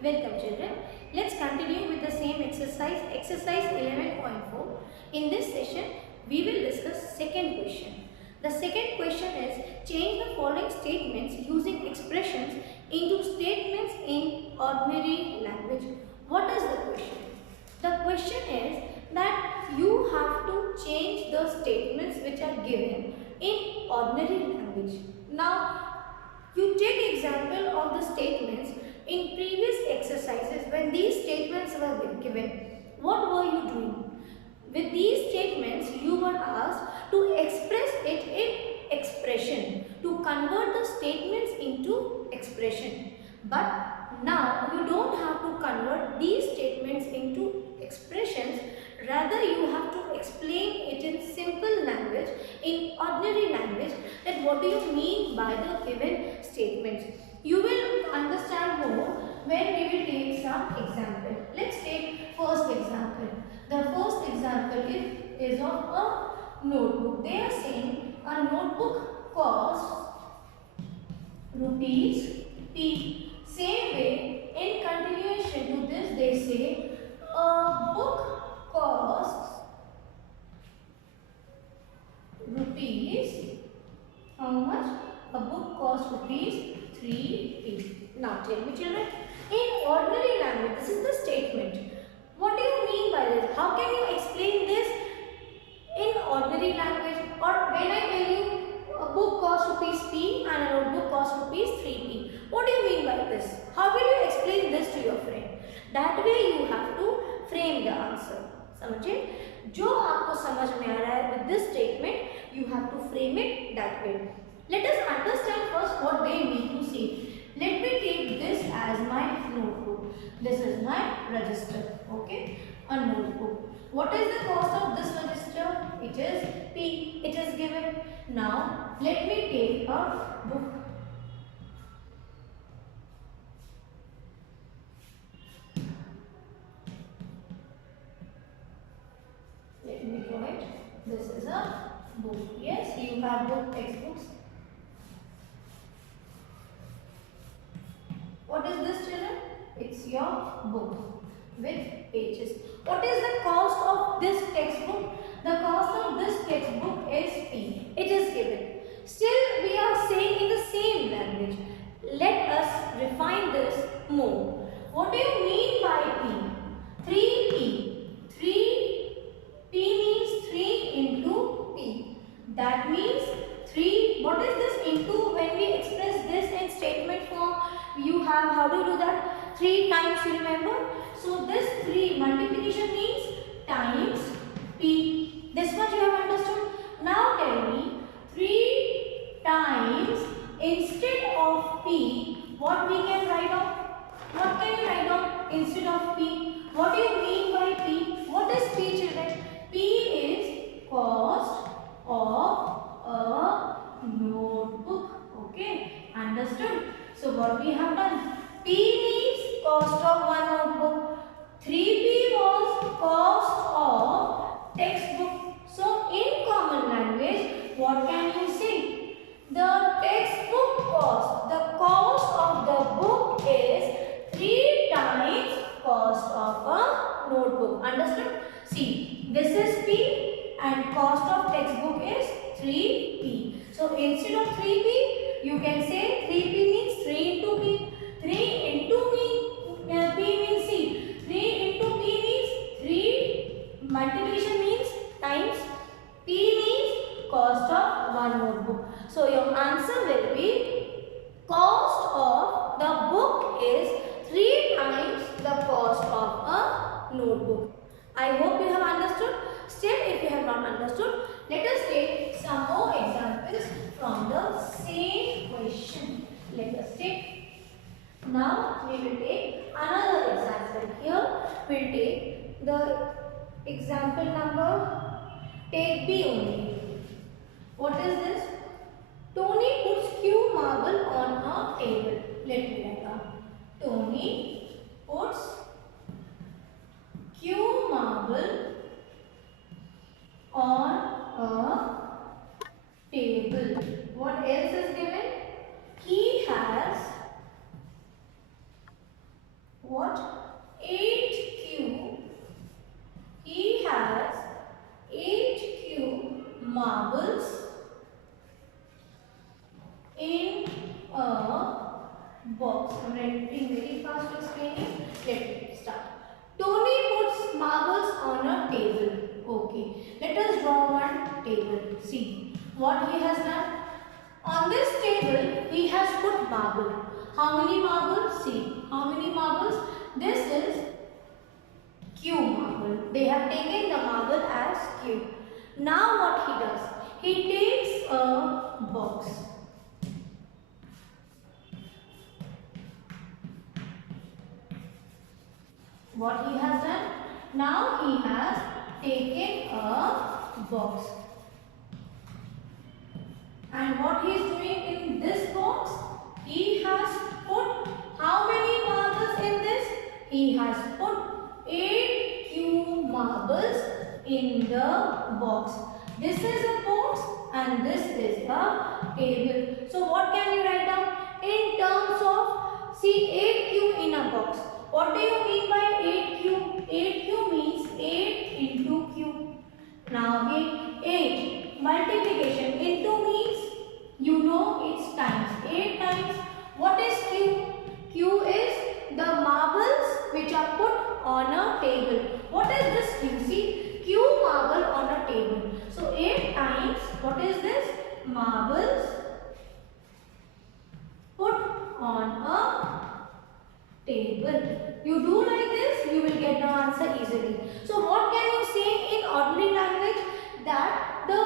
Welcome children. Let's continue with the same exercise 11.4. In this session, we will discuss second question. The second question is change the following statements using expressions into statements in ordinary language. What is the question? The question is that you have to change the statements which are given in ordinary language. Now, you take example of the statements in previous exercises when these statements were given. What were you doing? With these statements, you were asked to express it in expression, to convert the statements into expression. But now you don't have to convert these statements into expressions. Rather, you have to explain it in simple language, in ordinary language, that what do you mean by the given statements. You will understand more when we will take some example. Let's take first example. The first example is of a notebook. They are saying a notebook costs rupees P. Same way, in continuation to this, they say a book costs rupees. How much? A book costs rupees 3P. Now tell me children, in ordinary language, this is the statement. What do you mean by this? How can you explain this in ordinary language? Or when I tell you a book costs rupees P and a notebook costs rupees 3P. What do you mean by this? How will you explain this to your friend? That way you have to frame the answer. समझे? जो आपको समझ में आ रहा है with this statement, you have to frame it that way. Let us understand first what they mean to say. Let me take this as my notebook. This is my register. Okay, a notebook. What is the cost of this register? It is P. It is given. Now let me take a book. Let me draw it. This is a book. Yes, you have book textbooks. What is this children? It's your book with pages. What is the cost of this textbook? The cost of this textbook is P. It is given. Still we are saying in the same language. Let us refine this more. What do you mean by P? 3P. 3P means 3 into P. That means 3. What is this into? When we express this in statement form, you have, how do you do that? 3 times, you remember? So this 3 multiplication means times P. This much you have understood. Now tell me 3 times instead of P, what we can write down? What can you write down instead of P? What do you mean by P? What is P children? P is cost of a notebook. Okay, understood? So what we have done? P means cost of one notebook. 3P was cost of textbook. So in common language, what can you say? The textbook cost, the cost of the book is 3 times cost of a notebook. Understood? See, this is P and cost of textbook is 3P. So instead of 3P, you can say 3P means 3 into P. 3 into P means C. 3 into P means 3. Multiplication means times. P means cost of one notebook. So your answer will be cost of the book is 3 times the cost of a notebook. I hope you have understood. Still, if you have not understood, let us take some more examples from the same question. Let us take. Now we will take another example. Here we will take the example number. Take B only. What is this? Tony puts Q marble on a table. Let me write down. Tony puts Q marble on a table. What else is given? He has what? 8Q. He has 8Q marbles in a box. I'm writing very fast to explain it. Let me start. Tony puts marbles on a table. Okay. Let us draw one table. See what he has done. On this table, he has put marble. How many marbles? See. How many marbles? This is Q marble. They have taken the marble as Q. Now what he does? He takes a box. What he has done? Now he has taken a box. And what he is doing in this box? He has put how many marbles in this? He has put 8Q marbles in the box. This is a box and this is a table. So what can you write down? In terms of, see, 8Q in a box. What do you mean by 8Q? 8Q means 8 into Q. Now again 8 multiplication into means you know it's times. 8 times. What is Q? Q is the marbles which are put on a table. What is this Q? See, Q marble on a table. So 8 times, what is this? Marbles put on a table. You do like this, you will get the answer easily. So what can you say in ordinary language? That the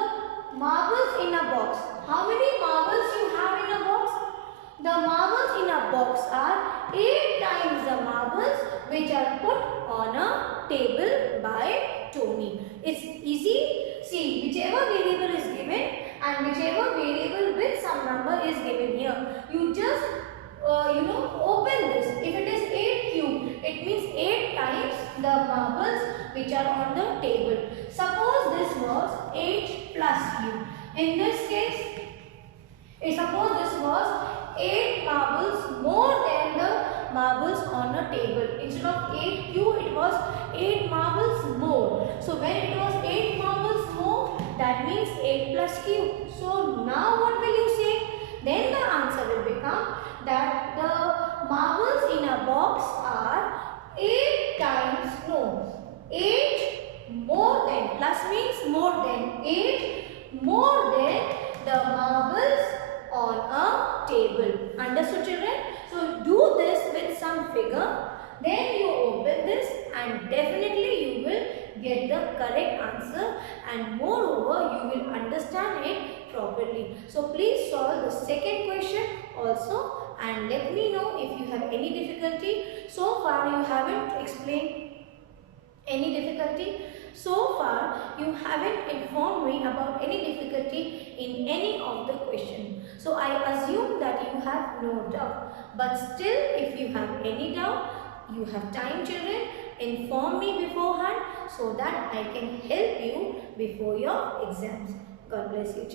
marbles in a box. How many marbles you have in a box? The marbles in a box are 8 times the marbles which are put on a table by Tony. It's easy. See, whichever variable is given and whichever variable with some number is given here, you just open this. If it is 8Q, it means 8 times the marbles which are on the table. Suppose this was 8 plus Q. In this case, suppose this was 8 marbles more than the marbles on a table. Instead of 8Q, it was 8 marbles more. So when it was 8 marbles more, that means 8 plus Q. So now what will you say? Then the answer will become that the marbles in a box are 8 more than, plus means more than, 8 more than the marbles on a table. Understood, children? So do this with some figure. Then you open this and definitely you will get the correct answer, and moreover you will understand it properly. So please solve the second question also and let me know if you have any difficulty. So far you haven't explained any difficulty. So far you haven't informed me about any difficulty in any of the question. So I assume that you have no doubt. But still, if you have any doubt, you have time, children. Inform me beforehand so that I can help you before your exams. God bless you, children.